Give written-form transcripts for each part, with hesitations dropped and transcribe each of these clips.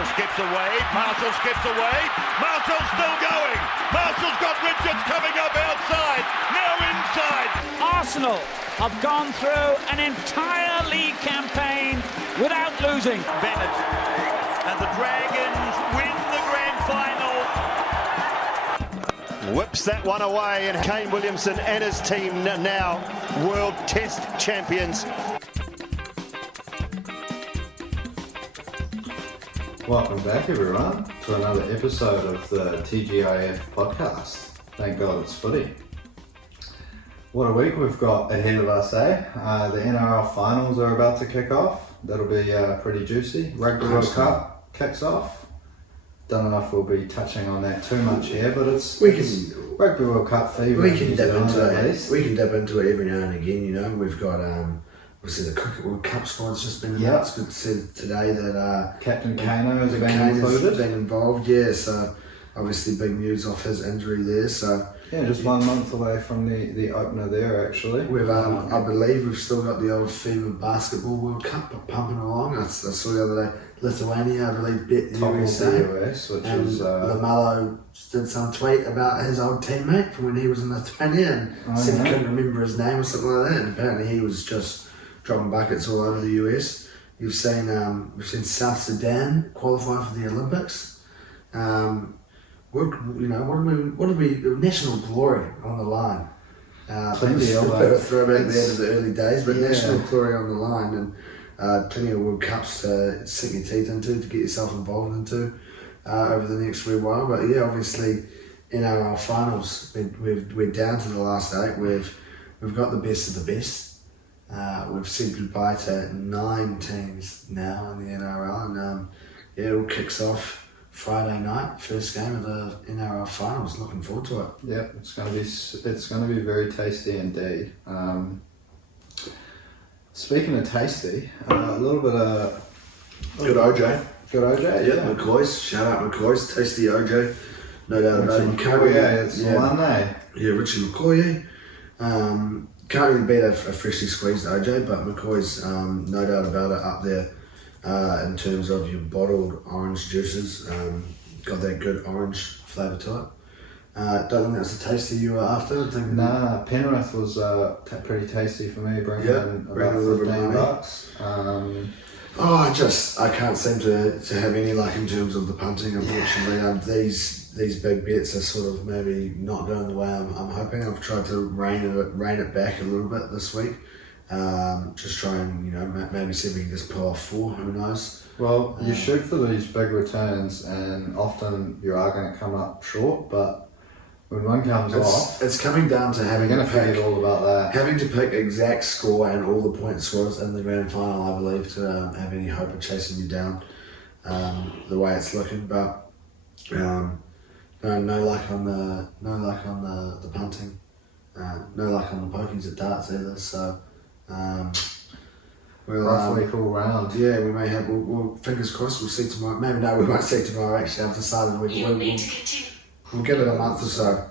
Marshall skips away. Marshall skips away. Marshall's still going. Marshall's got Richards coming up outside. Now inside. Arsenal have gone through an entire league campaign without losing. Bennett and the Dragons win the grand final. Whips that one away, and Kane Williamson and his team now World Test champions. Welcome back, everyone, to another episode of the TGIF podcast. Thank God it's footy. What a week we've got ahead of us, eh? The NRL finals are about to kick off. That'll be pretty juicy. Rugby World Cup kicks off. Don't know if we'll be touching on that too much here, but it's Rugby World Cup fever. We can dip into it. We can dip into it every now and again. You know, we've got obviously the Cricket World Cup squad's just been announced. Good to see today that Captain Kano has been involved. Yeah, so obviously big news off his injury there. So yeah, just 1 month away from the opener there. Actually, we've I believe we've still got the old FIBA Basketball World Cup pumping along. I saw the other day Lithuania, I believe, beat the USA. The US, which and is Lamelo did some tweet about his old teammate from when he was in Lithuania and said he couldn't remember his name or something like that. And apparently he was just dropping buckets all over the US. We've seen South Sudan qualify for the Olympics. What do we national glory on the line? Plenty a of bit of throwback there to the early days, but yeah. national glory on the line and plenty of World Cups to sink your teeth into, to get yourself involved into over the next wee while. But yeah, obviously in our finals, we're down to the last 8. We've got the best of the best. We've said goodbye to 9 teams now in the NRL, and it all kicks off Friday night, first game of the NRL finals. Looking forward to it. Yeah, it's going to be very tasty indeed. Speaking of tasty, a little bit of Good OJ. Good OJ. Yeah, McCoy's. Shout out McCoy's. Tasty OJ. No doubt about it. It's one, eh? Yeah, Richie McCoy. Can't really beat a freshly squeezed OJ, but McCoy's no doubt about it up there in terms of your bottled orange juices. Got that good orange flavour to it. Don't think that's the tasty you were after. Nah, Penrith was pretty tasty for me, bringing in about $15. I can't seem to have any luck in terms of the punting, unfortunately. These big bets are sort of maybe not going the way I'm hoping. I've tried to rein it back a little bit this week. Just try and maybe see if we can just pull off 4. Who knows? Well, you shoot for these big returns, and often you are going to come up short. But when one comes off, it's coming down to having to forget all about that. Having to pick exact score and all the point scores in the grand final, I believe, to have any hope of chasing you down the way it's looking. But no luck on the punting. No luck on the pokies at darts either. So rough week all round. Yeah, we may have. We'll fingers crossed. We'll see tomorrow. Maybe no, we won't see tomorrow. Actually, I've decided we'll give it a month or so.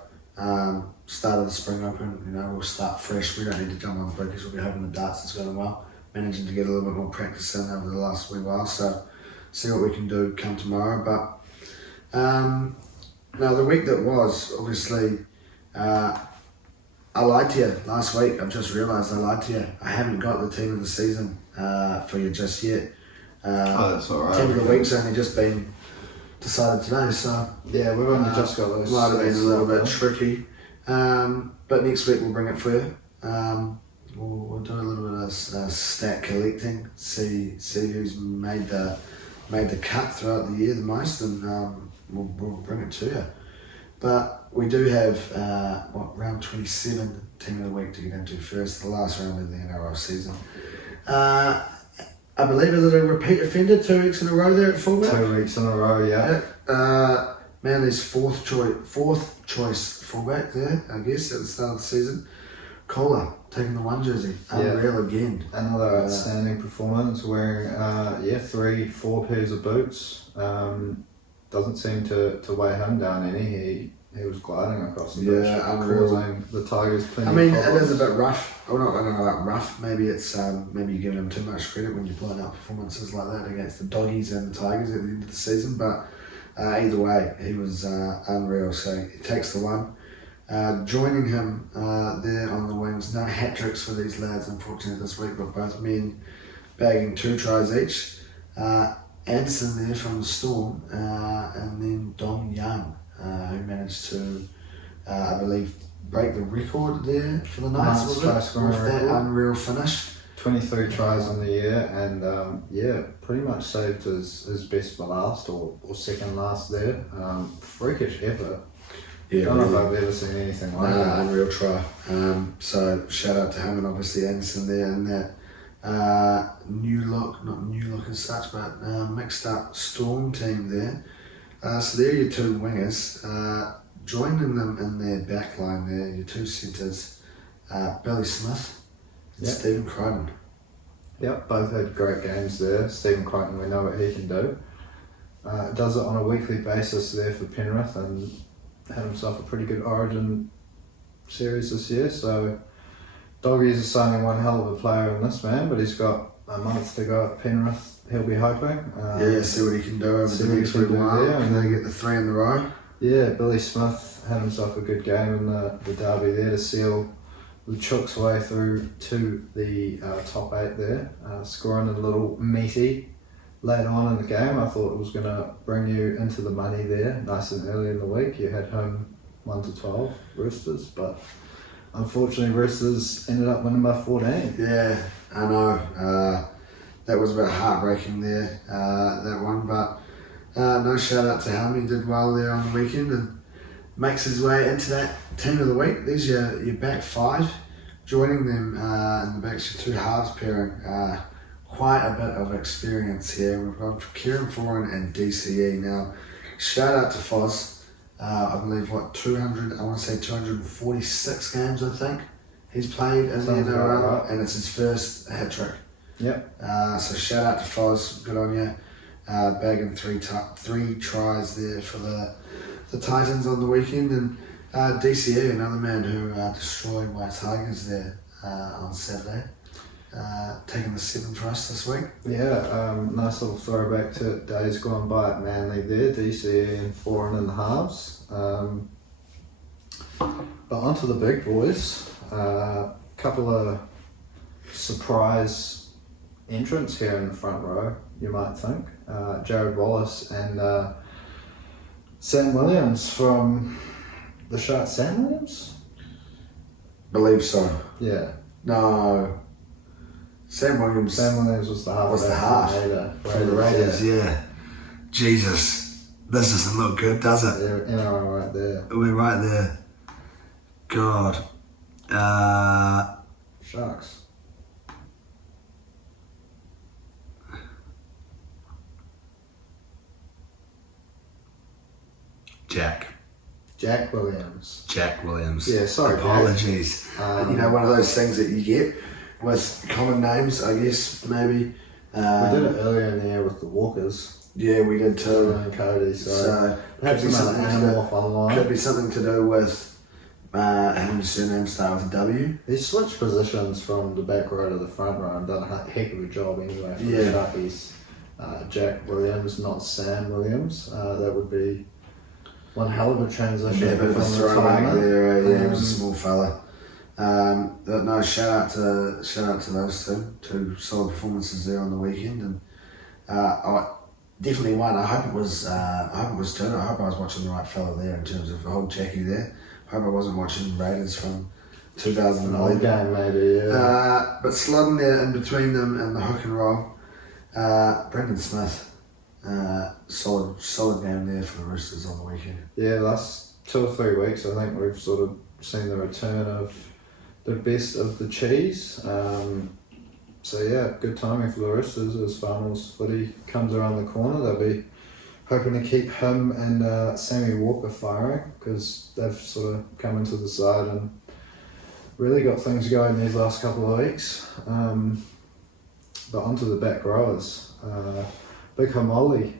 Start of the spring open. We'll start fresh. We don't need to jump on the pokies. We'll be hoping the darts is going well. Managing to get a little bit more practice in over the last wee while. So see what we can do come tomorrow. But now the week that was, obviously, I lied to you last week. I've just realised I lied to you. I haven't got the team of the season for you just yet. That's all right. Team of the week's only just been decided today, so yeah, we've only just got those. Might have been a little bit tricky, but next week we'll bring it for you. We'll do a little bit of stat collecting, see who's made the cut throughout the year the most, and we'll bring it to you. But we do have round 27 team of the week to get into first, the last round of the NRL season. I believe, is it a repeat offender 2 weeks in a row there at fullback? 2 weeks in a row, yeah. Manly's fourth choice fullback there, I guess, at the start of the season. Kohler taking the 1 jersey. Unreal again. Another outstanding performance, wearing 3-4 pairs of boots. Doesn't seem to weigh him down any. he was gliding across the Yeah, pitch, unreal. causing the Tigers plenty I mean, of it problems. is a bit rough. I don't know about rough. Maybe it's maybe you're giving him too much credit when you're pulling out performances like that against the Doggies and the Tigers at the end of the season. But either way, he was unreal. So he takes the one. Joining him there on the wings, no hat tricks for these lads, unfortunately, this week, but both men bagging 2 tries each. Anderson there from the Storm, and then Dong Young, who managed to, I believe, break the record there for the Knights, was it? With that unreal finish. 23 tries on the year, and pretty much saved his best for last or second last there. Freakish effort. Yeah, Don't know if I've ever seen anything like that. Unreal try. So shout out to him, and obviously Anderson there in that not new look as such, but mixed up Storm team there. So there are your 2 wingers. Joining them in their back line there, your 2 centres, Billy Smith and Yep. Stephen Crichton. Yep, both had great games there. Stephen Crichton, we know what he can do. Does it on a weekly basis there for Penrith, and had himself a pretty good Origin series this year. So Doggies are signing one hell of a player in this man, but he's got a month to go at Penrith. He'll be hoping. See what he can do over see the what he next can do while. there, And they get the 3 in a row. Yeah, Billy Smith had himself a good game in the derby there to seal the Chooks' way through to the top 8 there, scoring a little meaty late on in the game. I thought it was going to bring you into the money there nice and early in the week. You had home 1-12 Roosters, but unfortunately Roosters ended up winning by 14. Yeah, I know. That was a bit heartbreaking there, that one, but no, shout out to him. He did well there on the weekend and makes his way into that team of the week. There's your back 5. Joining them in the back's your 2 halves pairing. Quite a bit of experience here. We've got Kieran Foran and DCE. Now, shout out to Foz. I believe 246 games, I think he's played in the NRL, right. and it's his first hat trick. Yep. So shout out to Foz, good on you. Bagging 3 tries there for the Titans on the weekend, and DCE, another man who destroyed my Tigers there on Saturday. Taking the 7 for us this week. Yeah, nice little throwback to days gone by at Manly there, DCE and Foran in the halves. But onto the big boys. Couple of surprise entrants here in the front row, you might think. Jared Wallace and Sam Williams from the Sharks. Sam Williams? Believe so. Yeah. No. Sam Williams was the half. was the half for the Raiders, yeah. Jesus. This doesn't look good, does it? They're NRL right there. We're right there. God. Sharks. Jack Williams. Jack Williams. Yeah, sorry, apologies. You know, one of those things that you get with common names, I guess, maybe. We did it earlier in the year with the Walkers. Yeah, we did too. And Cody, So perhaps could be another something to animal do- online. Could be something to do with his surname start with a W. He switched positions from the back row to the front row and done a heck of a job anyway for the Yeah. Sharkies. Jack Williams, not Sam Williams. That would be one hell of a transition. Yeah, a bit of a from throwback retirement. there. Yeah, he was a small fella. But no, shout out to those two solid performances there on the weekend, and definitely one. I hope it was 2. I hope I was watching the right fella there in terms of old Jackie there. I hope I wasn't watching Raiders from An 2011. old game maybe, yeah. But slotting there in between them and the hook and roll, Brendan Smith. Solid game there for the Roosters on the weekend. Yeah, last 2 or 3 weeks I think we've sort of seen the return of the best of the cheese. So yeah, good timing for the Roosters as finals footy comes around the corner. They'll be hoping to keep him and Sammy Walker firing because they've sort of come into the side and really got things going these last couple of weeks. But onto the back rowers. Big Hamoli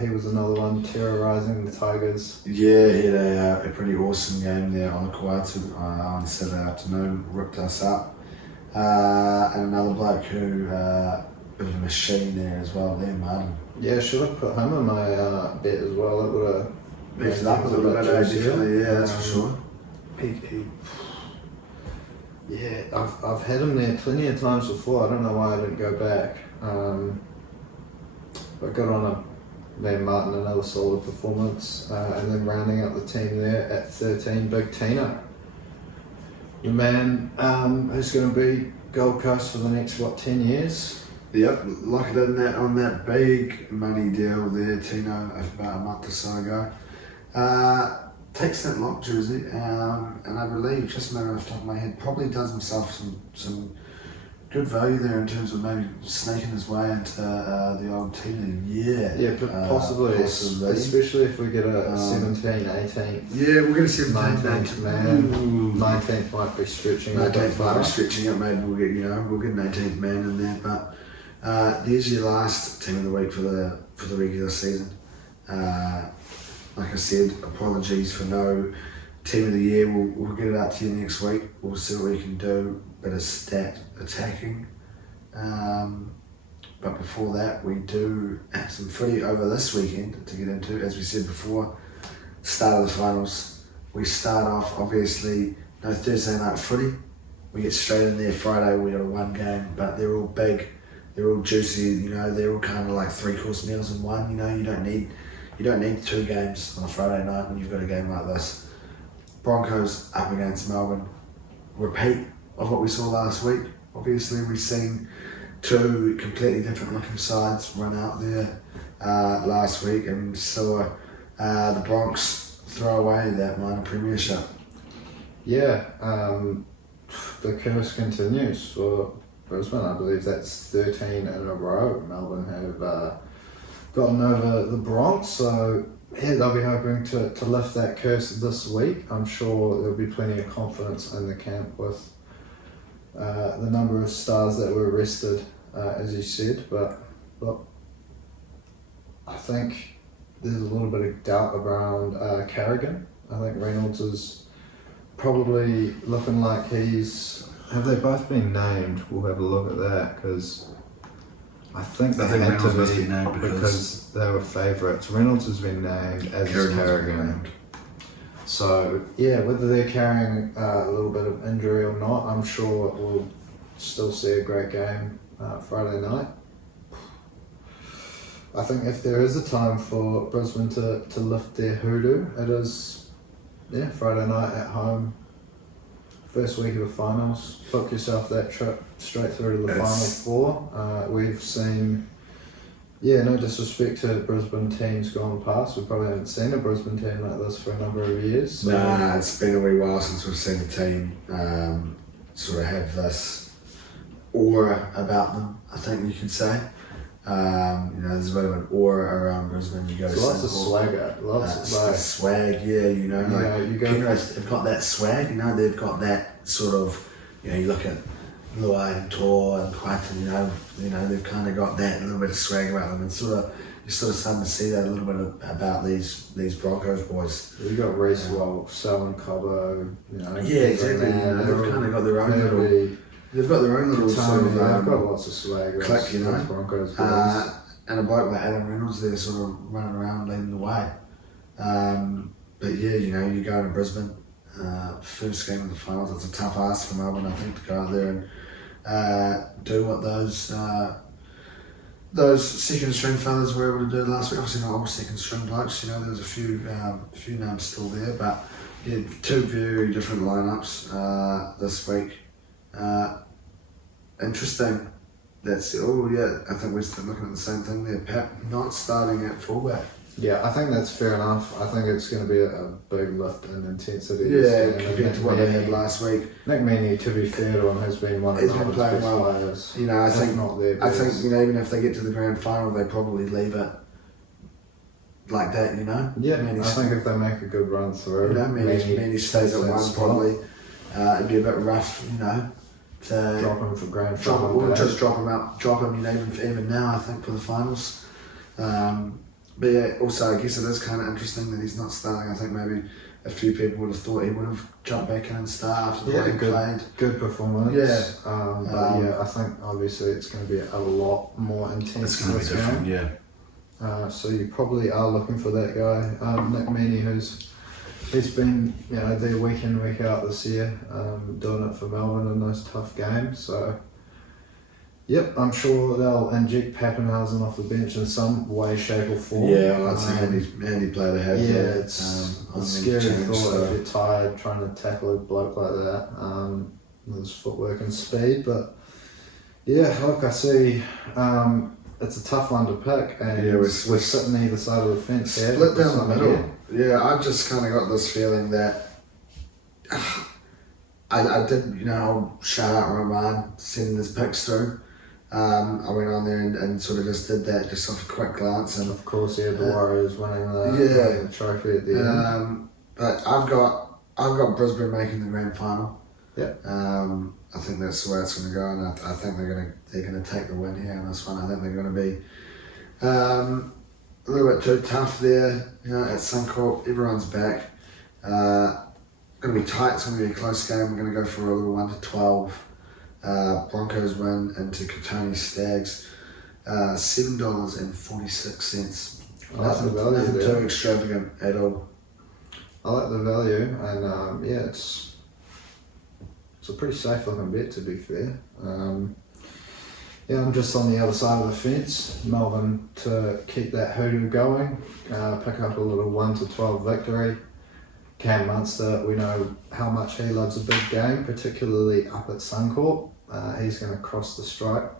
He was another one terrorising the Tigers. Yeah, he had a pretty awesome game there on the Kauatu on Saturday afternoon, ripped us up. And another bloke who, bit of a machine there as well, Liam Martin. Yeah, should have put him in my bet as well. It would have Beefed up a little bit, definitely, yeah, that's for sure. Yeah, I've had him there plenty of times before. I don't know why I didn't go back. But good on him. Liam Martin, another solid performance. And then rounding out the team there at 13, Big Tina. The man who's going to be Gold Coast for the next, 10 years? Yep, locked in on that big money deal there, Tino, about a month or so ago. Takes that lock jersey, and I believe, just a matter off the top of my head, probably does himself some good value there in terms of maybe sneaking his way into the old team of the year. Yeah, but possibly, especially if we get a 17, 18. Yeah, we're going to see 19th man. 19th might be stretching. 19th might be stretching it. Maybe we'll get an 18th man in there. But there's your last team of the week for the regular season. Like I said, apologies for no team of the year. We'll get it out to you next week. We'll see what we can do. Bit of stat attacking. But before that, we do have some footy over this weekend to get into. As we said before, start of the finals. We start off, obviously, no Thursday night footy. We get straight in there Friday. We got a one game, but they're all big. They're all juicy. They're all kind of like 3-course meals in one. You don't need 2 games on a Friday night when you've got a game like this. Broncos up against Melbourne. Repeat of what we saw last week. Obviously, we've seen 2 completely different looking sides run out there last week, and saw the Bronx throw away that minor premiership. Yeah, the curse continues for Brisbane. I believe that's 13 in a row. Melbourne have gotten over the Bronx, so yeah, they'll be hoping to lift that curse this week. I'm sure there'll be plenty of confidence in the camp with the number of stars that were arrested, as you said, but look, I think there's a little bit of doubt around Carrigan. I think Reynolds is probably looking like have they both been named? We'll have a look at that, because I think Reynolds must be named because they were favourites. Reynolds has been named, as is Carrigan. So yeah, whether they're carrying a little bit of injury or not, I'm sure we'll still see a great game Friday night. I think if there is a time for Brisbane to lift their hoodoo, it is Friday night at home. First week of the finals. Book yourself that trip straight through to the Final 4. We've seen, no disrespect to Brisbane teams gone past. We probably haven't seen a Brisbane team like this for a number of years. So. Nah, it's been a wee while since we've seen a team sort of have this aura about them, I think you could say. There's a bit of an aura around Brisbane. You go to lots of swagger, lots of swag. Penrith have got that swag. They've got that sort of. You look at Luai and Tor and Crichton. They've kind of got that little bit of swag about them, and you're sort of starting to see that a little bit about these Broncos boys. You got Reece Walsh, Selwyn Cobbo. Yeah, exactly. They've kind of got their own little. They've got their own little sort of. They've got lots of swag. Click, Broncos and a bloke like Adam Reynolds there sort of running around leading the way. But yeah, you go to Brisbane, first game of the finals. It's a tough ask for Melbourne, I think, to go out there and do what those second string fellas were able to do last week. Obviously not all second string blokes. There was a few names still there, but yeah, 2 very different lineups this week. Interesting. I think we're still looking at the same thing there. Pep not starting at fullback. Yeah, I think that's fair enough. I think it's going to be a big lift in intensity. Yeah, compared to what they had last week. Nick Meaney, to be fair to him, has been one of the best players. I think even if they get to the grand final, they probably leave it like that. Yeah, I think if they make a good run through, Meaney stays at 1 probably. It'd be a bit rough, to drop him for grand final. Just drop him out, even now, I think, for the finals. But yeah, also I guess it is kind of interesting that he's not starting. I think maybe a few people would have thought he would have jumped back in and started after the way he played. Good performance. Yeah. I think obviously it's going to be a lot more intense. It's going to be different, yeah. So you probably are looking for that guy, Nick Meaney, he's been there week in, week out this year, doing it for Melbourne in those tough games. So, yep, I'm sure they'll inject Pappenhausen off the bench in some way, shape or form. Yeah, well, it's a handy player to have. Yeah, it's a scary thought if you're tired trying to tackle a bloke like that. There's footwork and speed, but yeah, look, I see it's a tough one to pick, and we're sitting either side of the fence here. Split down the middle. Yeah, I've just kind of got this feeling that I did, shout out Roman sending his picks through. I went on there and sort of just did that just off a quick glance, and of course he had the Warriors winning the trophy at the end. But I've got Brisbane making the grand final. Yeah. I think that's the way it's going to go, and I think they're going to take the win here in this one. I think they're going to be a little bit too tough there. At Suncorp, everyone's back. Going to be tight. It's going to be a close game. We're going to go for a little 1-12. Broncos win into Katoni Stags. $7.46. Nothing too extravagant at all. I like the value, and it's a pretty safe looking bet, to be fair. I'm just on the other side of the fence. Melbourne to keep that hoodoo going, pick up a little 1-12 victory. Cam Munster, we know how much he loves a big game, particularly up at Suncorp. He's going to cross the stripe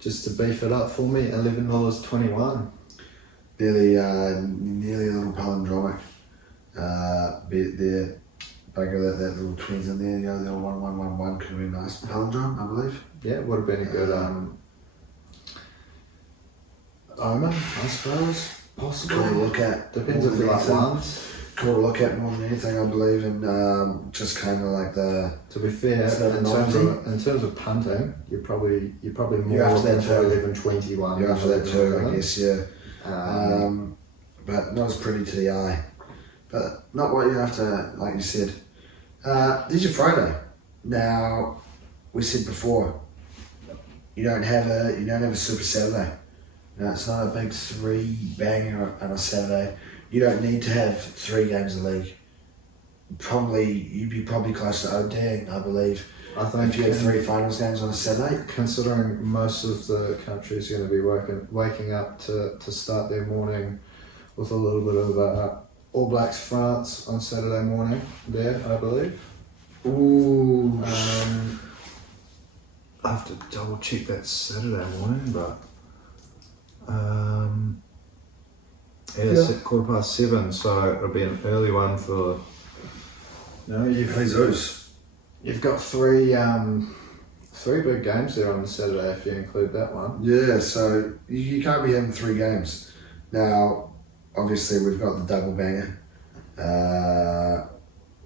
just to beef it up for me. $11.21. Nearly a little palindromic bet there. Bugger that little twins in there, the little 1-1-1-1 could have been nice. Palindrome, I believe. Yeah, it would have been a good omen, I suppose. Possibly. Cool to look at. Depends if you like ones. Cool to look at more than anything, I believe, and just kind of like the. To be fair, in terms of punting, you're probably more after than 11-21. You're after that too, I guess, yeah. But not as pretty to the eye, but not what you have to, like you said. This is your Friday. Now, we said before, you don't have a Super Saturday. No, it's not a big 3-banger on a Saturday. You don't need to have 3 games of league. You'd be probably close to ODing, I believe. I think if you had 3 finals games on a Saturday. Considering most of the country is going to be waking up to start their morning with a little bit of All Blacks France on Saturday morning there, I believe. Ooh. I have to double check that Saturday morning, but it's at 7:15, so it'll be an early one for. You've got 3 big games there on the Saturday if you include that one. Yeah, so you can't be having 3 games. Now, obviously we've got the double banger.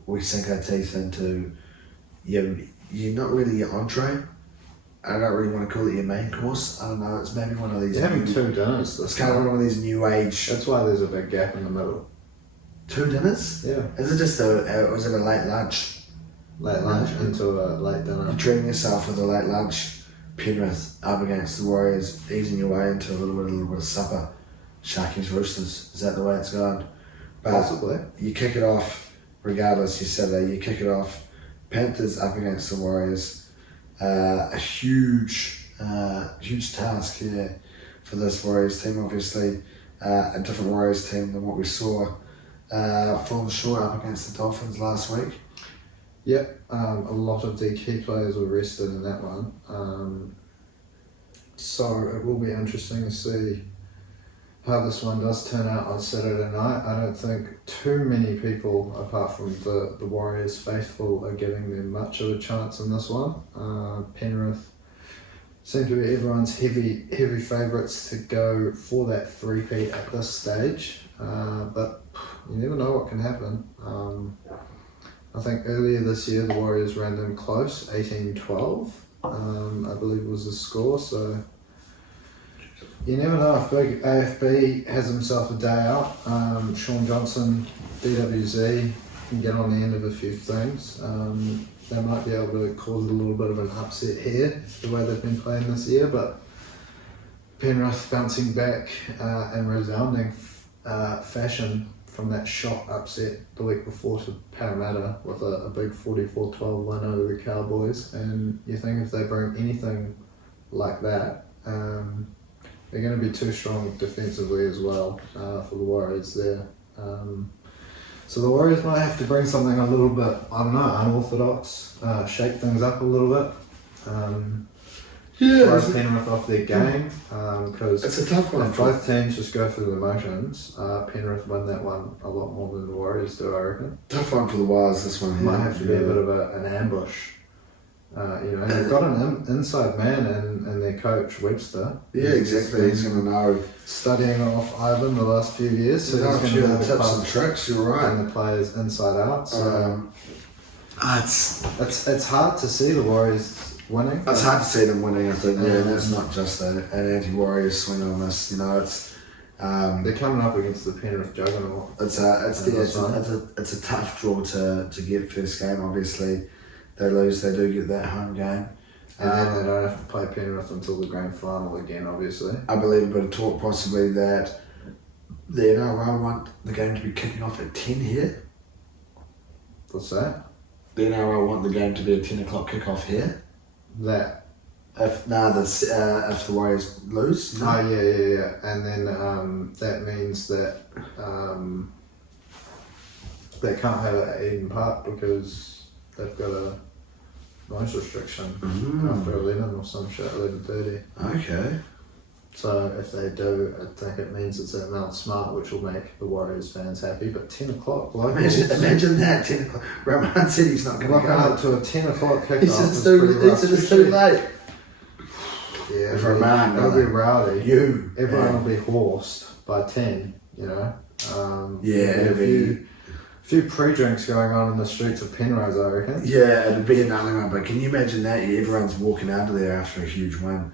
We sink our teeth into you're not really your entree. I don't really want to call it your main course. I don't know, it's maybe one of these... You're having 2 dinners. It's kind of one of these new age... That's why there's a big gap in the middle. 2 dinners? Yeah. Is it just was it a late lunch? Late lunch into a late dinner. You're treating yourself with a late lunch. Penrith up against the Warriors, easing your way into a little bit of supper. Sharkies Roosters, is that the way it's going? But possibly. You kick it off, regardless, you Saturday, you kick it off. Panthers up against the Warriors. A huge task here for this Warriors team. Obviously, a different Warriors team than what we saw falling short up against the Dolphins last week. Yep, a lot of the key players were rested in that one. So it will be interesting to see how this one does turn out on Saturday night. I don't think too many people, apart from the Warriors faithful, are giving them much of a chance in this one. Penrith seem to be everyone's heavy favourites to go for that 3-peat at this stage. But you never know what can happen. I think earlier this year the Warriors ran them close, 18-12, I believe was the score. So You never know if big AFB has himself a day out. Sean Johnson, DWZ, can get on the end of a few things. They might be able to cause a little bit of an upset here, the way they've been playing this year, but Penrith bouncing back in resounding fashion from that shock upset the week before to Parramatta with a big 44-12 win over the Cowboys. And you think if they bring anything like that, they're going to be too strong defensively as well for the Warriors there. So the Warriors might have to bring something a little bit, I don't know, unorthodox, shake things up a little bit. Throw Penrith off their game, because it's a tough one. If both teams just go through the motions, Penrith win that one a lot more than the Warriors do, I reckon. Tough one for the Wires, this one here. Might have to be a bit of an ambush. And they've got an inside man in their coach, Webster. Yeah, exactly. He's going to know. Studying off Ivan the last few years. So he's going to know the tips and tricks, you're right. And the players inside out. So it's hard to see the Warriors winning. It's hard to see them winning, I think. Yeah, and that's not just an anti-Warriors swing on this. It's they're coming up against the Penrith juggernaut. It's a tough draw to get first game. Obviously, they lose, they do get that home game. And then they don't have to play Penrith until the grand final again, obviously. I believe a bit of talk possibly that the NRL want the game to be kicking off at 10 here. What's that? The NRL want the game to be a 10 o'clock kickoff here. That? If the Warriors lose. No. Oh, yeah. And then that means that they can't have it at Eden Park because they've got a noise restriction after 11 or some shit, 11:30. Okay. So if they do, I think it means it's at Mount Smart, which will make the Warriors fans happy. But 10 o'clock, imagine that 10 o'clock. Roman said he's not going to go up to a 10 o'clock kickoff. He said it's too late. Yeah, if it'll be rowdy. Everyone will be horsed by 10. A few pre-drinks going on in the streets of Penrose, I reckon. Yeah, it'd be an ugly one, but can you imagine that? Everyone's walking out of there after a huge win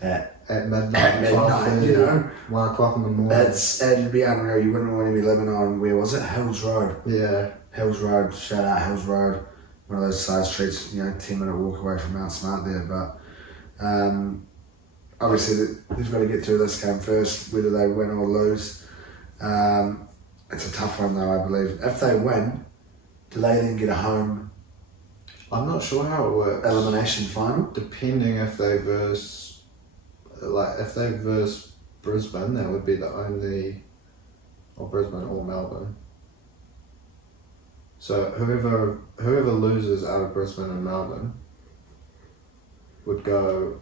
at midnight, 1 o'clock in the morning. It'd be unreal. You wouldn't want to be living on, where was it? Hills Road. Yeah. Hills Road, shout out Hills Road. One of those side streets, 10-minute walk away from Mount Smart there. But obviously, they've got to get through this game first, whether they win or lose. It's a tough one though, I believe. If they win, do they then get a home? I'm not sure how it works. Elimination final? Depending if they verse Brisbane, that would be the only, or Brisbane or Melbourne. So whoever loses out of Brisbane and Melbourne would go,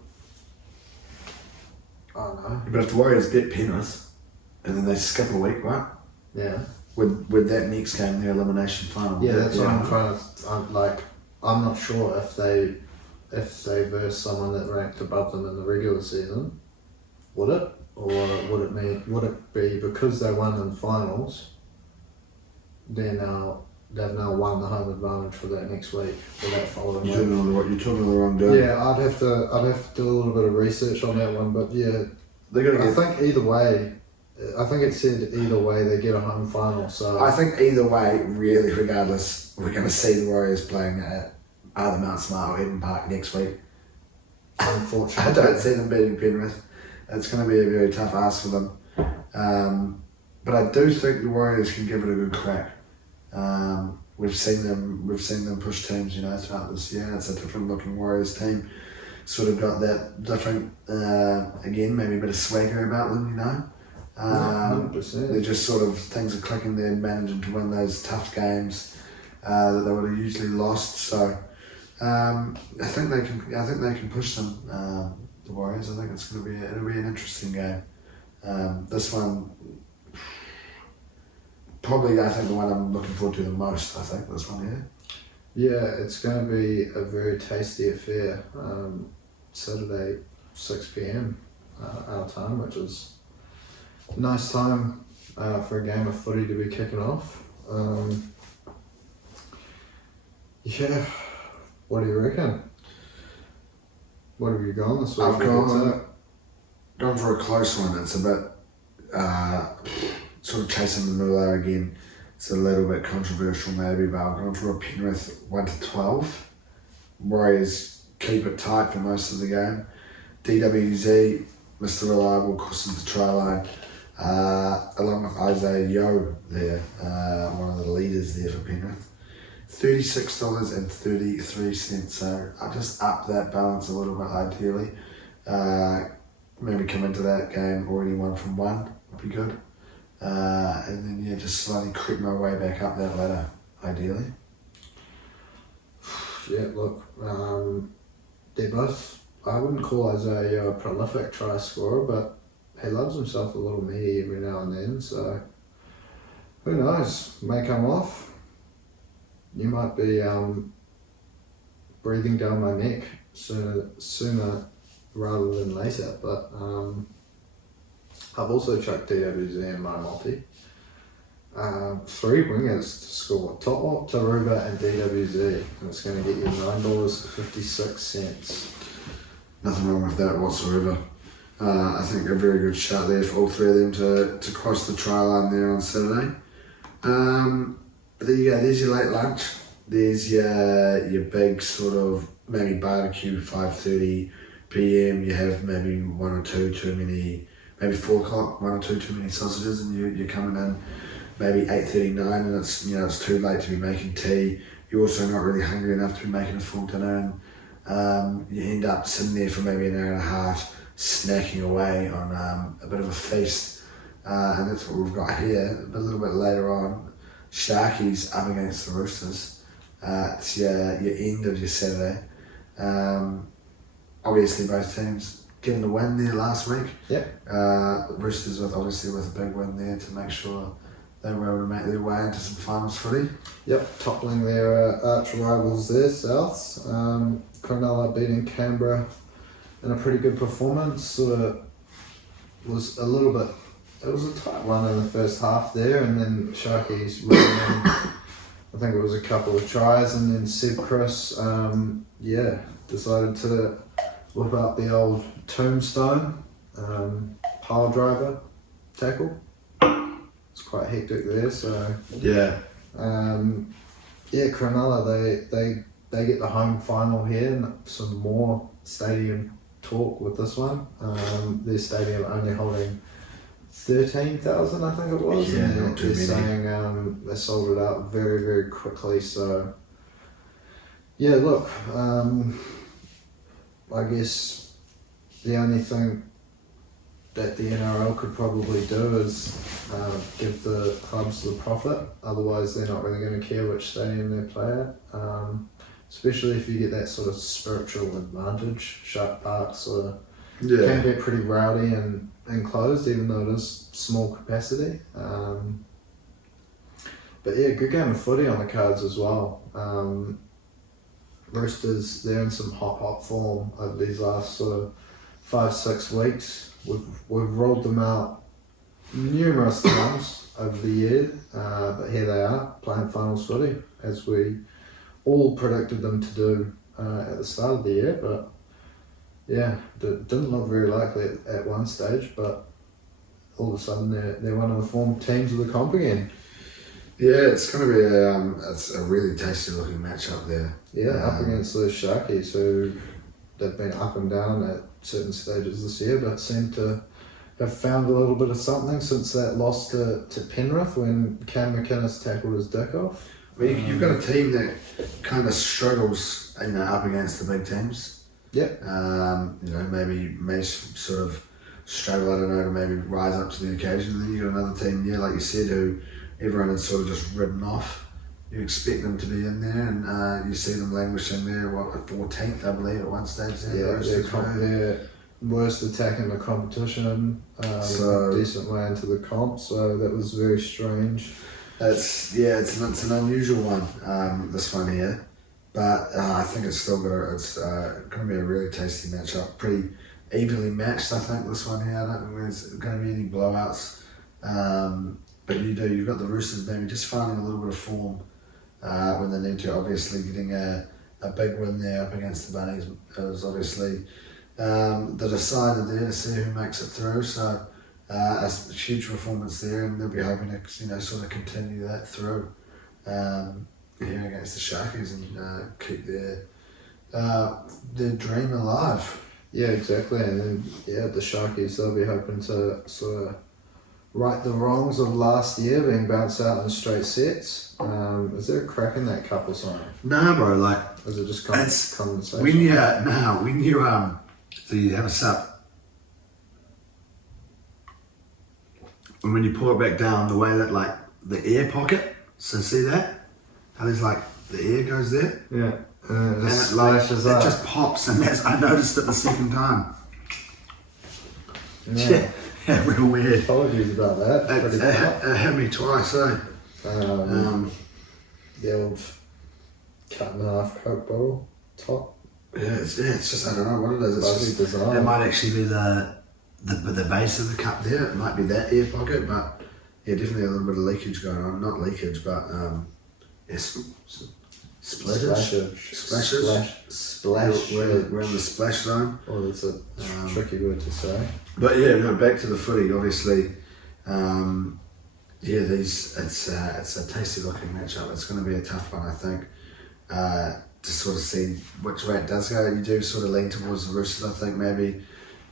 I don't know. But if the Warriors beat Penrith, and then they skip a week, right? Yeah. With that next game, their elimination final. Yeah, that's what I'm trying to. I'm not sure if they verse someone that ranked above them in the regular season, would it, or would it be because they won in finals? They've now won the home advantage for that next week, for that following week. You're talking on the wrong day. Yeah, I'd have to do a little bit of research on that one, but yeah, I think either way. I think it said either way they get a home final. So I think either way, really, regardless, we're going to see the Warriors playing at either Mount Smart or Eden Park next week. Unfortunately, I don't see them beating Penrith. It's going to be a very tough ask for them. But I do think the Warriors can give it a good crack. We've seen them push teams, throughout this year. It's a different looking Warriors team. Sort of got that different, again, maybe a bit of swagger about them, 100%. They're just sort of, things are clicking. They're managing to win those tough games that they would have usually lost. So I think they can push them, the Warriors. I think it'll be an interesting game. This one, probably, I think the one I'm looking forward to the most. I think this one here. Yeah, it's going to be a very tasty affair. Saturday, 6 p.m. Our time, which is a nice time for a game of footy to be kicking off. Yeah, what do you reckon? What have you gone this week? Going for a close one. It's a bit sort of chasing the middle there again. It's a little bit controversial maybe, but I'm going for a Penrith 1-12. Warriors keep it tight for most of the game. DWZ, Mr. Reliable, crosses the try line, along with Isaiah Yeo there, one of the leaders there for Penrith. $36.33, so I just up that balance a little bit ideally. Maybe come into that game already 1 from 1 would be good. And then just slowly creep my way back up that ladder, ideally. Yeah, look, they're both, I wouldn't call Isaiah a prolific try scorer, but he loves himself a little meaty every now and then, so who knows, may come off. You might be breathing down my neck sooner rather than later, but I've also chucked DWZ in my multi. 3 wingers to score, To'o, Taruba and DWZ, and it's going to get you $9.56. Nothing wrong with that whatsoever. I think a very good shot there for all 3 of them to cross the try line there on Saturday. But there you go, there's your late lunch. There's your big sort of maybe barbecue 5:30 PM. You have maybe 1 or 2 too many, maybe 4 o'clock, 1 or 2 too many sausages, and you're coming in maybe 8:39, and it's it's too late to be making tea. You're also not really hungry enough to be making a full dinner, and you end up sitting there for maybe an hour and a half snacking away on a bit of a feast, and that's what we've got here. A little bit later on, Sharkies up against the Roosters. It's your end of your Saturday. Obviously both teams getting the win there last week. Yep. Roosters with a big win there to make sure they were able to make their way into some finals footy. Yep, toppling their arch rivals there, Souths. Cronulla beating Canberra in a pretty good performance. Sort of was a little bit, it was a tight one in the first half there, and then Sharkies running in, I think it was a couple of tries, and then Seb Chris, decided to whip out the old tombstone pile driver tackle. It's quite hectic there, so Yeah. Cronulla, they get the home final here, and some more stadium talk with this one. Their stadium only holding 13,000, I think it was. Yeah, and not too they're many. saying they sold it out very, very quickly. So yeah, look, I guess the only thing that the NRL could probably do is give the clubs the profit. Otherwise, they're not really going to care which stadium they play at. Especially if you get that sort of spiritual advantage. Shark Park sort of can get pretty rowdy and enclosed, even though it is small capacity. But yeah, good game of footy on the cards as well. Roosters, they're in some hot form over these last sort of 5-6 weeks. We've rolled them out numerous times over the year, but here they are playing finals footy, as we all predicted them to do at the start of the year. But yeah, didn't look very likely at one stage, but all of a sudden they're one of the form teams of the comp again. Yeah, it's going to be it's a really tasty looking matchup there. Yeah, up against those Sharkies who they've been up and down at certain stages this year, but seem to have found a little bit of something since that loss to Penrith when Cam McInnes tackled his dick off. Well, you've got a team that kind of struggles, up against the big teams. Yep. Maybe may sort of struggle, I don't know, to maybe rise up to the occasion. And then you've got another team, like you said, who everyone has sort of just ridden off. You expect them to be in there, and you see them languishing there, 14th, I believe, at one stage there. Their worst attack in the competition, decent way into the comp, so that was very strange. It's an unusual one, this one here, but I think it's still going to be a really tasty matchup. Pretty evenly matched, I think, this one here. I don't think there's going to be any blowouts, but you've got the Roosters maybe just finding a little bit of form when they need to. Obviously, getting a big win there up against the Bunnies was obviously the decider there to see who makes it through. So a huge performance there, and they'll be hoping to sort of continue that through here against the Sharkies and keep their dream alive. Yeah, exactly. And then the Sharkies, they'll be hoping to sort of right the wrongs of last year, being bounced out in straight sets. Is there a crack in that cup or something? Nah, bro. Like, is it just conversation? When you so you have a sup, and when you pour it back down, the way that like the air pocket. So see that? How there's like the air goes there. Yeah. And it just splashes up. It just pops, and I noticed it the second time. Yeah. Yeah, real weird. Apologies about that. It hit me twice, eh? The old cut in half Coke bottle top. Yeah, it's just, I don't know what it is. It's just, design. It might actually be the base of the cup there. It might be that air pocket, but yeah, definitely a little bit of leakage going on. Not leakage, but splashes. Splash. We're in the splash zone. Oh, that's a tricky word to say. But yeah, no, back to the footy. Obviously, it's a tasty looking matchup. It's going to be a tough one, I think. To sort of see which way it does go. You do sort of lean towards the Roosters, I think, maybe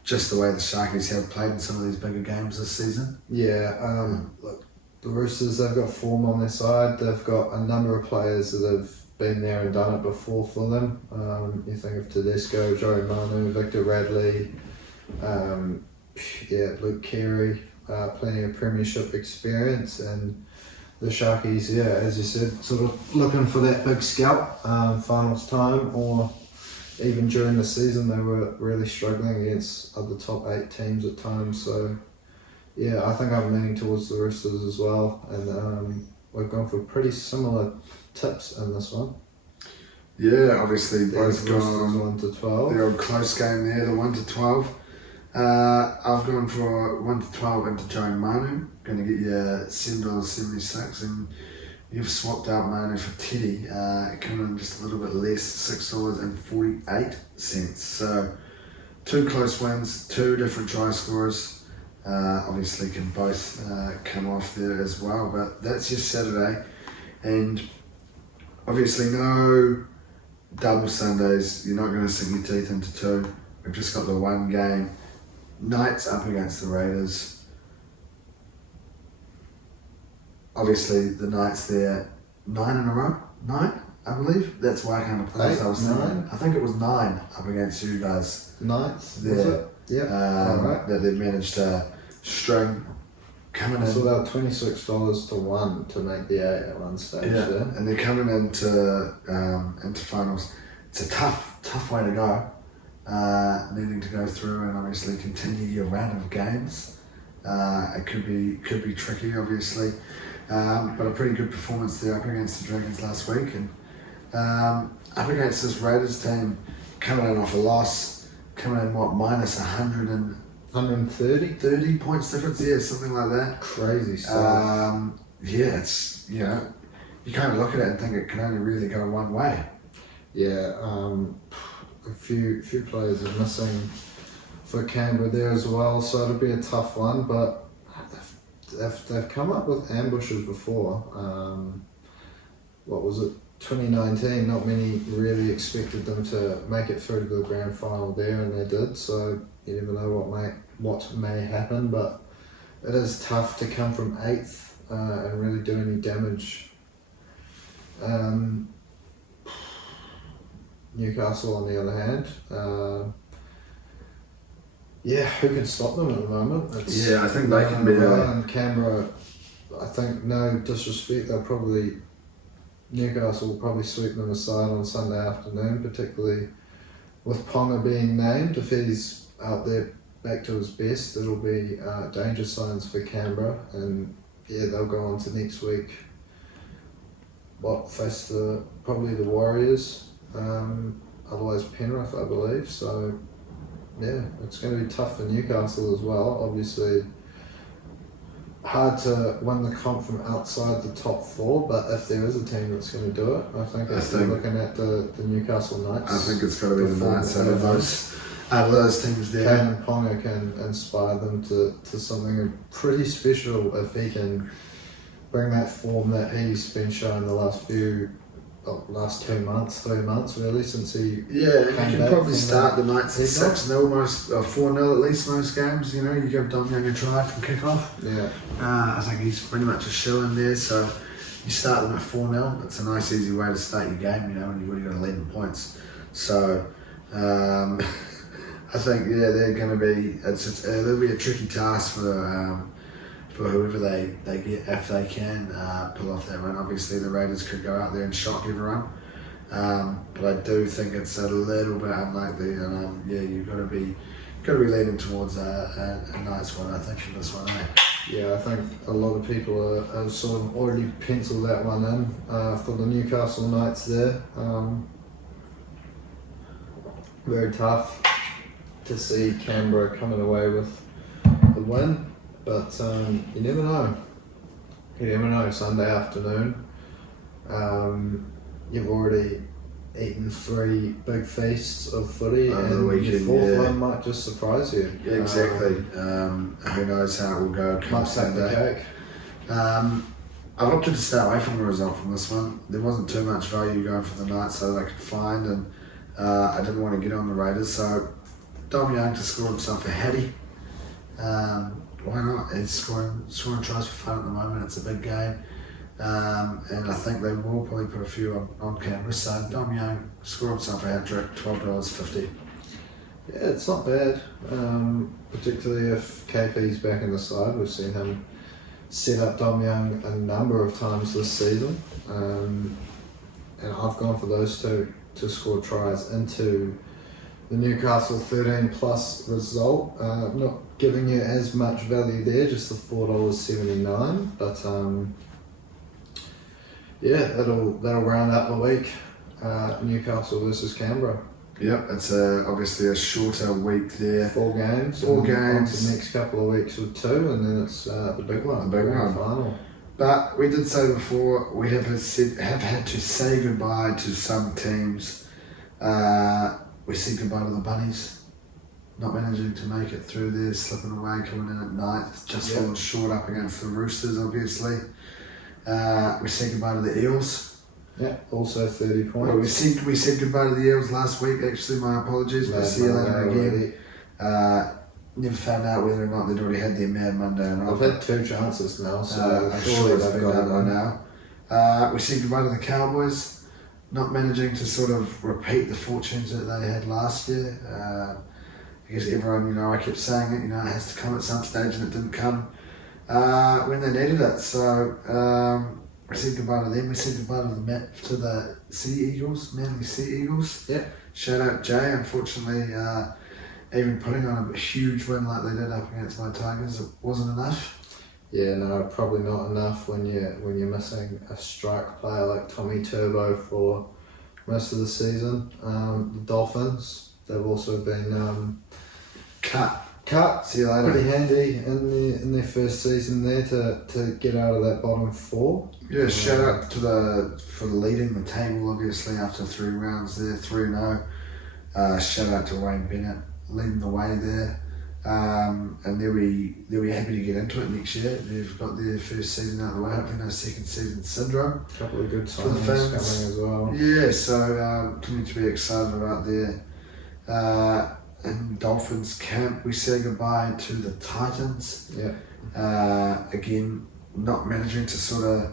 just the way the Sharkies have played in some of these bigger games this season. Yeah, look, the Roosters, they've got form on their side. They've got a number of players that have been there and done it before for them. You think of Tedesco, Joey Manu, Victor Radley, Luke Keary, plenty of premiership experience, and the Sharkies, as you said, sort of looking for that big scalp finals time, or even during the season they were really struggling against other top 8 teams at times. So yeah, I think I'm leaning towards the Roosters as well, and we've gone for pretty similar tips in this one. Yeah, obviously both gone 1 to 12. The old close game there, the 1 to 12. I've gone for 1 to 12 into Joey Manu. Going to get you $7.76, and you've swapped out Manu for Teddy, coming in just a little bit less, $6.48. So 2 close wins, 2 different try scorers. Obviously can both come off there as well, but that's your Saturday, and obviously no double Sundays. You're not going to sink your teeth into 2. We've just got the one game. Knights up against the Raiders. Obviously the Knights there, 9 in a row. 9, I believe. That's why I kind of played. I think it was 9 up against you guys. Knights, there. Was it? Yeah. Right. That they've managed to string coming in. It's about $26 to 1 to make the 8 at one stage. Yeah, there. and they're coming into finals. It's a tough way to go. Needing to go through and obviously continue your round of games. It could be tricky, obviously, but a pretty good performance there up against the Dragons last week, and up against this Raiders team coming in off a loss, coming in minus 130 points difference, something like that. Crazy stuff. It's you kind of look at it and think it can only really go one way. Yeah. A few players are missing for Canberra there as well, so it'll be a tough one, but they've come up with ambushes before. What was it, 2019? Not many really expected them to make it through to the grand final there, and they did, so you never know what may happen, but it is tough to come from 8th and really do any damage. Newcastle, on the other hand, who can stop them at the moment? I think they can be. And Canberra, I think, no disrespect, Newcastle will probably sweep them aside on Sunday afternoon, particularly with Ponga being named. If he's out there back to his best, it'll be danger signs for Canberra, and they'll go on to next week. Face probably the Warriors. Otherwise Penrith, I believe. So it's going to be tough for Newcastle as well. Obviously hard to win the comp from outside the top 4, but if there is a team that's going to do it, I think looking at the Newcastle Knights. I think it's got to be the Knights out of those. Out of those teams there. Caden Ponga can inspire them to something pretty special if he can bring that form that he's been showing the last 2 months, 3 months really, since he you can probably start the nights at 6-0, most 4-0 at least most games. You know, you give Dom Young a try from kick-off. Yeah. I think he's pretty much a shoe in there, so you start them at 4-0. It's a nice, easy way to start your game, you know, and you've already got 11 points. So, I think, they're going to be, it'll be a tricky task for whoever they get, if they can pull off that run. Obviously, the Raiders could go out there and shock everyone, but I do think it's a little bit unlikely. And you've got to be leaning towards a nice one. I think for this one. Yeah, I think a lot of people are sort of already penciled that one in for the Newcastle Knights there. Very tough to see Canberra coming away with the win. But you never know. You never know. Sunday afternoon, you've already eaten 3 big feasts of footy, and the fourth one might just surprise you. Yeah, exactly. Who knows how it will go come Sunday. I've opted to stay away from the result from this one. There wasn't too much value going for the Knights that I could find, and I didn't want to get on the Raiders. So Dom Young to score himself a heady. Why not? He's scoring tries for fun at the moment. It's a big game, and I think they will probably put a few on camera. So Dom Young score himself a hat trick, $12.50. Yeah, it's not bad, particularly if KP's back in the side. We've seen him set up Dom Young a number of times this season, and I've gone for those two to score tries into the Newcastle 13 plus result. Not giving you as much value there, just the $4.79, but that'll round up the week. Newcastle versus Canberra. Yep, it's obviously a shorter week there. 4 games. Four games. The next couple of weeks with 2, and then it's the big one. The big one. Final. But we did say before, we have had to say goodbye to some teams. We said goodbye to the Bunnies, not managing to make it through there, slipping away, coming in at night, just falling short up against the Roosters, obviously. We said goodbye to the Eels. Yeah, also 30 points. Well, we said goodbye to the Eels last week, actually, my apologies, but see you later again. Never found out whether or not they'd already had their Mad Monday or not. They've had 2 chances now, so I'm sure they've got it by now. We said goodbye to the Cowboys. Not managing to sort of repeat the fortunes that they had last year. Because everyone, I kept saying it, it has to come at some stage, and it didn't come when they needed it. So we said goodbye to them. We said goodbye to the Sea Eagles, Manly Sea Eagles. Yeah. Shout out Jay. Unfortunately, even putting on a huge win like they did up against my Tigers, it wasn't enough. Yeah, no, probably not enough when you're missing a strike player like Tommy Turbo for most of the season. The Dolphins, they've also been cut. See you later. Pretty handy in their first season there to get out of that bottom 4. Yeah, shout out for leading the table obviously after 3 rounds there, 3-0. Shout out to Wayne Bennett leading the way there. And they'll be happy to get into it next year. They've got their first season out of the way, hopefully no second season syndrome. A couple of good signings coming as well. Yeah, so continue to be excited about there. In Dolphins camp, we say goodbye to the Titans. Yeah. Again, not managing to sort of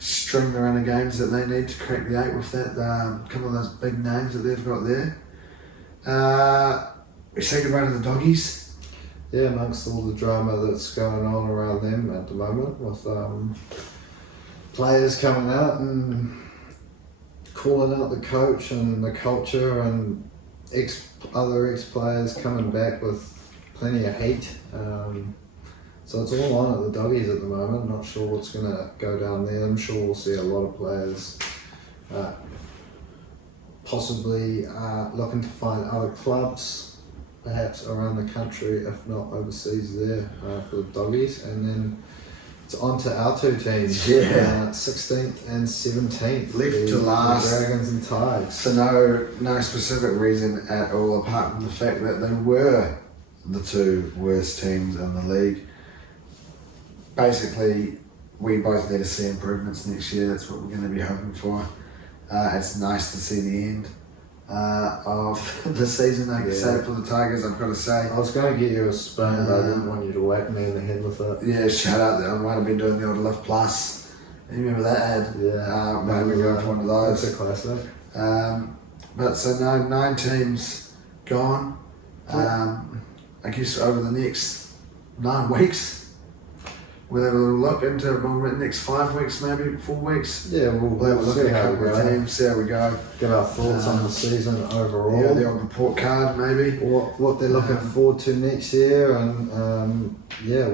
string the run of games that they need to crack the 8 with that. Couple of those big names that they've got there. We say goodbye to the Doggies. Yeah, amongst all the drama that's going on around them at the moment, with players coming out and calling out the coach and the culture, and other ex-players coming back with plenty of hate. So it's all on at the Doggies at the moment. Not sure what's going to go down there. I'm sure we'll see a lot of players possibly looking to find other clubs, perhaps around the country, if not overseas there, for the Doggies. And then It's on to our two teams. 16th and 17th. Left to last. Dragons and Tigers. For no specific reason at all, apart from the fact that they were the two worst teams in the league. Basically, we both need to see improvements next year. That's what we're going to be hoping for. It's nice to see the end of the season, like I say, for the Tigers, I've got to say. I was going to get you a spoon, but I didn't want you to whack me in the head with it. Yeah, shout out. I might have been doing the old Lift Plus. You remember that ad? Yeah. Maybe go for one of those. That's a classic. But so 9 teams gone. I guess over the next 9 weeks, we'll have a little look into the next 5 weeks, maybe 4 weeks. Yeah, we'll have a look see at a how couple we of go. teams, see how we go. Give our thoughts on the season overall. Yeah, the old report card, maybe. What they're looking forward to next year, and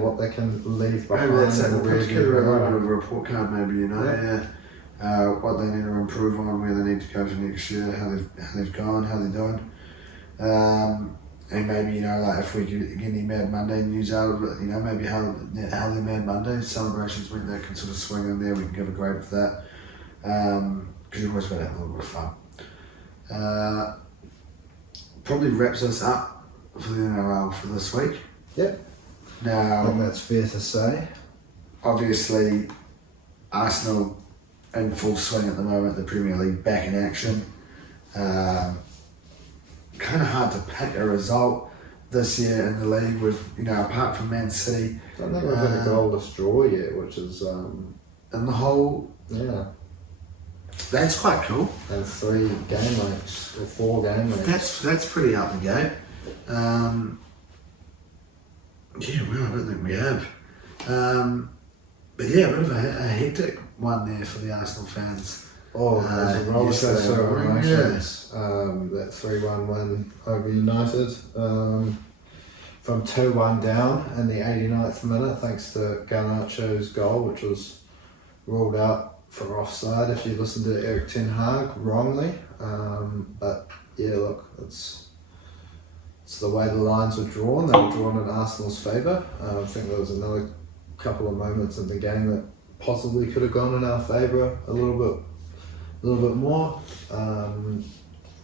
what they can leave behind. Maybe that's it. in the We'll put together rearview a little mirror. bit of a report card, maybe, you know. Yeah. What they need to improve on, where they need to go for next year, how they've gone, how they're doing. And maybe, you know, like if we get any Mad Monday news out of it, you know, maybe how their Mad Monday celebrations went, they can sort of swing in there, we can give a grade for that. Because you've always got to have a little bit of fun. Probably wraps us up for the NRL for this week. Yep. I Now, think that's fair to say. obviously, Arsenal in full swing at the moment, the Premier League back in action. Kind of hard to pick a result this year in the league with, you know, apart from Man City. I don't think we've got a goalless draw yet, which is, In the whole, yeah. that's quite cool. And 3 game weeks, or 4 game weeks. That's pretty up the game. Yeah, well, I don't think we have. But yeah, a bit of a hectic one there for the Arsenal fans. Oh, there's a roller yesterday, coaster of yeah. emotions. That 3-1 win over United. From 2-1 down in the 89th minute, thanks to Garnacho's goal, which was ruled out for offside if you listen to Eric Ten Hag wrongly. But yeah, look, it's the way the lines were drawn. They were drawn in Arsenal's favour. I think there was another couple of moments in the game that possibly could have gone in our favour a little bit more.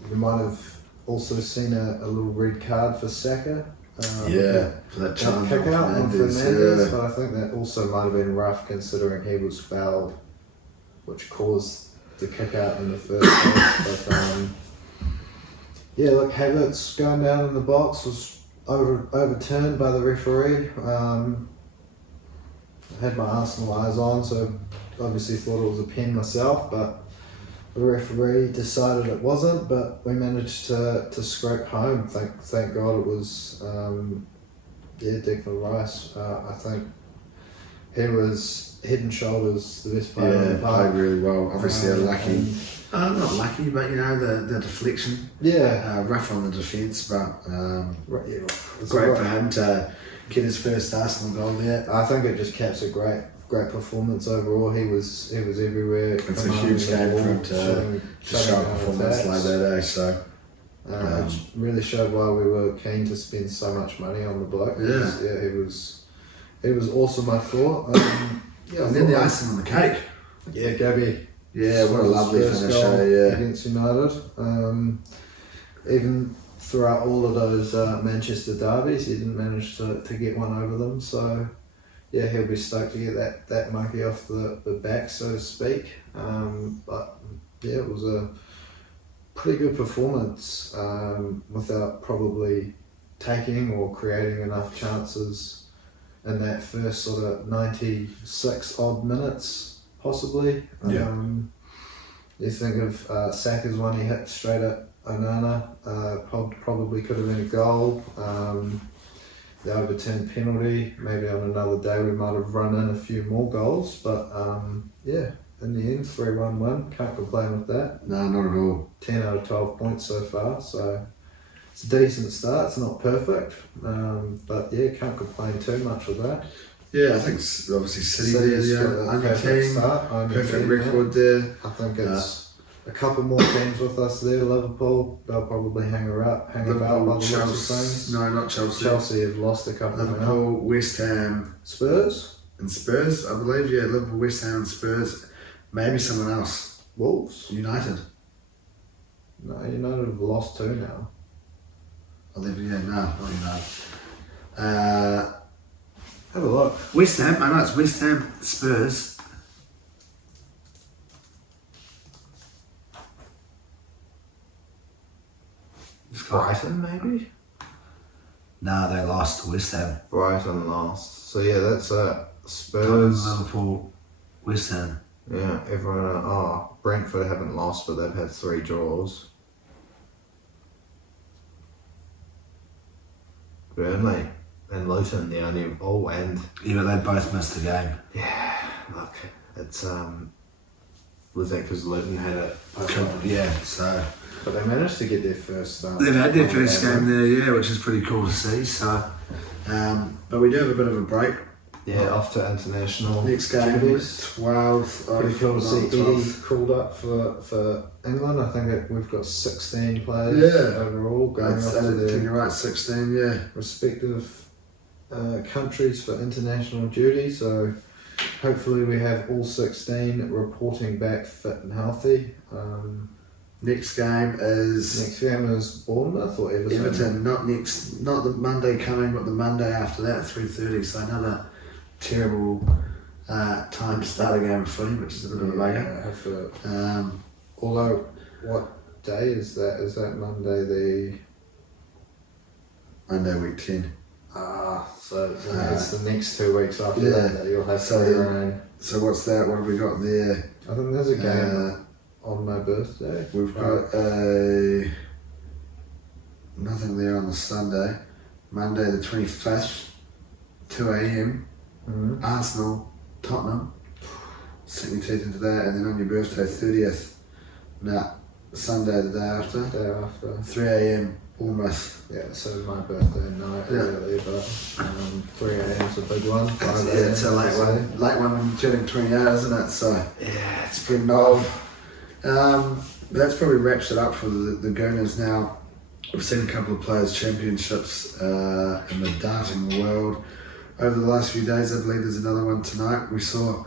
We might have also seen a little red card for Saka. For that challenge kick out on Fernandes, yeah. but I think that also might have been rough considering he was fouled, which caused the kick out in the first place. But look, Havertz going down in the box was overturned by the referee. I had my Arsenal eyes on, so obviously thought it was a pen myself, but the referee decided it wasn't, but we managed to scrape home. Thank God it was Declan Rice. I think he was head and shoulders the best player on the park. Played really well. Obviously not lucky, but you know, the deflection. Yeah. Rough on the defence, but It's great for him to get his first Arsenal goal there. I think it just caps a great performance overall. He was everywhere. It's a huge game for him to show a performance like that, So it really showed why we were keen to spend so much money on the bloke. He was awesome, I thought. And then the icing on the cake. Yeah, Gabby. Yeah, what a lovely first finisher, goal against United. Even throughout all of those Manchester derbies, he didn't manage to get one over them. So yeah, he'll be stoked to get that monkey off the back, so to speak. But yeah, it was a pretty good performance without probably taking or creating enough chances in that first sort of 96 odd minutes, possibly. You think of Saka's one he hit straight at Onana, probably could have been a goal. The overturned penalty, maybe on another day we might have run in a few more goals, but in the end 3-1 win, can't complain with that. No, not at all. 10 out of 12 points so far, so it's a decent start. It's not perfect, but yeah, can't complain too much with that. Yeah, I think obviously City there, the only team, perfect record there. I think it's a couple more teams with us there. Liverpool, they'll probably hang about by the looks of things. No, not Chelsea. Chelsea have lost a couple now. Liverpool, West Ham, Spurs? and Spurs, I believe. Yeah, Liverpool, West Ham and Spurs. Maybe someone else. Wolves? United. No, United have lost 2 now. No, not United. Have a look. West Ham, I know it's West Ham, Spurs. Brighton, maybe? No, they lost to West Ham. Brighton lost. So yeah, that's it. Tottenham, Spurs. Liverpool, West Ham. Yeah, everyone. Brentford haven't lost, but they've had 3 draws. Burnley and Luton, the only. And Yeah, but they both missed the game. yeah, look, it's was that because Luton had it? Yeah, so But they managed to get their first. they've had their first game there, yeah, which is pretty cool to see. So, but we do have a bit of a break. Yeah, off to international. Next game, duties. 12th. Pretty cool to see 12th. Eddie called up for England. I think we've got 16 players Yeah. overall going That's, off to I think their you're right, 16, yeah. respective countries for international duty. So hopefully we have all 16 reporting back fit and healthy. Next game is Next game is Bournemouth or Everton. Everton, not the Monday coming, but the Monday after that, 3:30. So another terrible time to start a game of footy, which is a bit of a bugger. Although, what day is that? Is that Monday Monday week 10. So it's the next 2 weeks after Yeah. that you'll have So free reign. So what's that? What have we got there? I think there's a game on my birthday. We've got nothing there on the Sunday. Monday the 25th, 2 a.m. Mm-hmm. Arsenal, Tottenham. Sink your teeth into that, and then on your birthday, 30th. Sunday the day after. Day after. 3 a.m. Bournemouth. Yeah, so my birthday night really, but 3 a.m. is a big one. It's a late one. Late one when you're turning 28, isn't it? So yeah, it's pretty old. But that's probably wraps it up for the Gooners now. We've seen a couple of players' championships in the darting world over the last few days. I believe there's another one tonight. We saw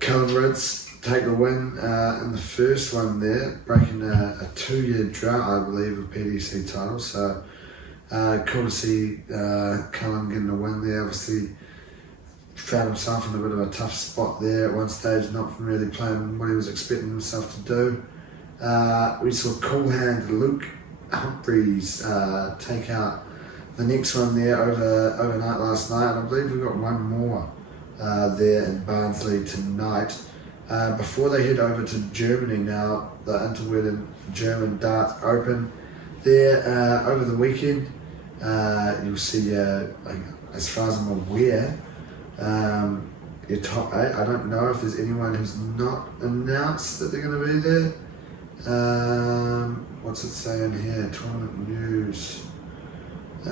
Callum Ridds take the win in the first one there, breaking a 2-year drought, I believe, of PDC titles. So cool to see Callum getting a win there. Obviously found himself in a bit of a tough spot there at one stage, not really playing what he was expecting himself to do. We saw cool hand Luke Humphreys take out the next one there overnight last night, and I believe we've got one more there in Barnsley tonight. Before they head over to Germany now, the Interwed German Dart Open there over the weekend. You'll see, as far as I'm aware, your top 8. I don't know if there's anyone who's not announced that they're going to be there. What's it saying here? Tournament news. I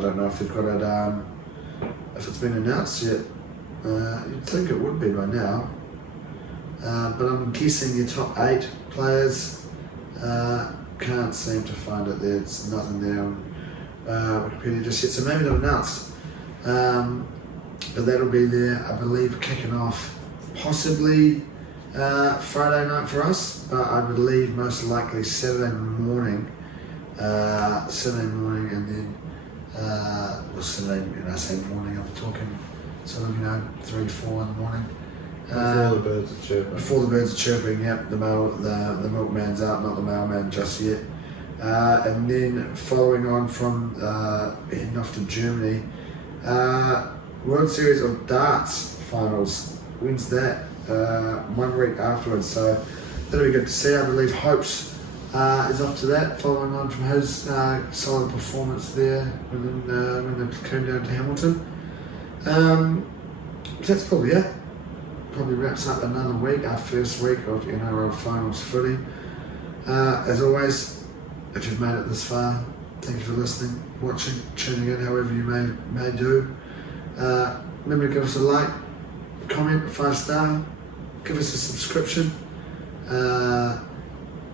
don't know if they've got it. If it's been announced yet. You'd think it would be by now. But I'm guessing your top 8 players. Can't seem to find it there. It's nothing there on Wikipedia just yet. So maybe not announced. But that'll be there, I believe, kicking off possibly Friday night for us, but I believe most likely Saturday morning, and then Saturday, when I say morning, I'm talking sort of 3, 4 in the morning. Before the birds are chirping. Before the birds are chirping, yep. The milkman's out, not the mailman just yet. And then following on from heading off to Germany, World Series of Darts finals. When's that? 1 week afterwards. So that'll be good to see. I believe Hopes is off to that, following on from his solid performance there when they came down to Hamilton. That's probably it. Probably wraps up another week, our first week of NRL Finals footy. As always, if you've made it this far, thank you for listening, watching, tuning in, however you may do. Remember to give us a like, comment, a 5-star, give us a subscription.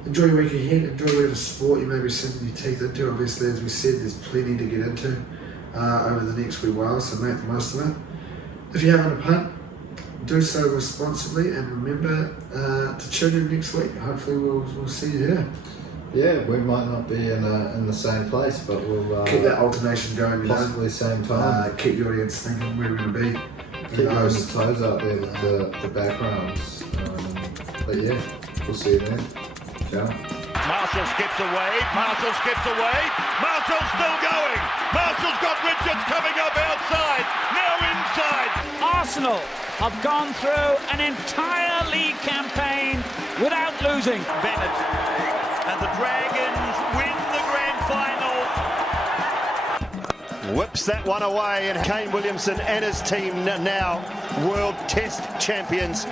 Enjoy your week ahead, enjoy whatever sport you may be sinking your teeth into. Obviously, as we said, there's plenty to get into. over the next wee while, so make the most of it. If you're having a punt, do so responsibly, and remember to tune in next week. Hopefully we'll see you here. Yeah, we might not be in the same place, but we'll keep that alternation going. Possibly same time. Keep the audience thinking where we're going to be. Keep those toes out there with the backgrounds. But yeah, we'll see you then. Ciao. Marshall skips away. Marshall's still going. Marshall's got Richards coming up outside. Now inside. Arsenal have gone through an entire league campaign without losing. Bennett and the Dragons win the grand final. Whips that one away, and Kane Williamson and his team now world test champions.